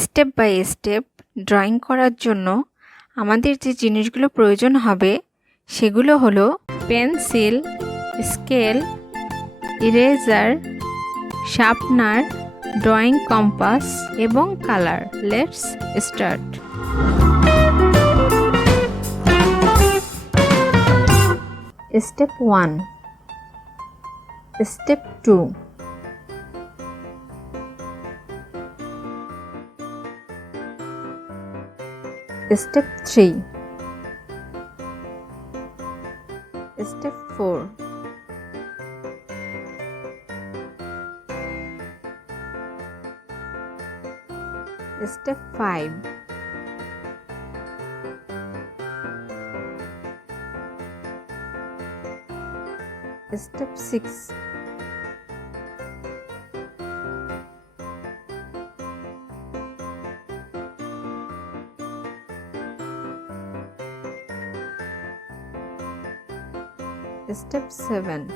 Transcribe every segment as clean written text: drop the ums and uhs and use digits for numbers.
Step by step drawing করার জন্য আমাদের যে জিনিসগুলো প্রয়োজন হবে সেগুলো হলো pencil, scale, eraser, sharpener, drawing compass এবং colour. Let's start. Step 1, step 2, Step 3, Step 4, Step 5, Step 6, Step 7,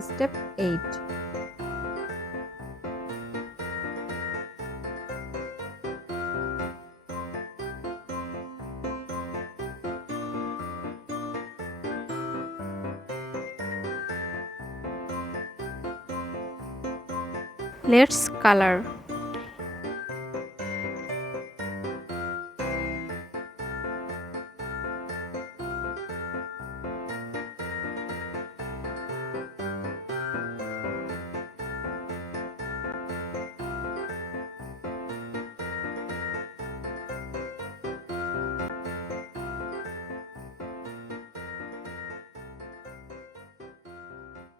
Step 8, Let's color.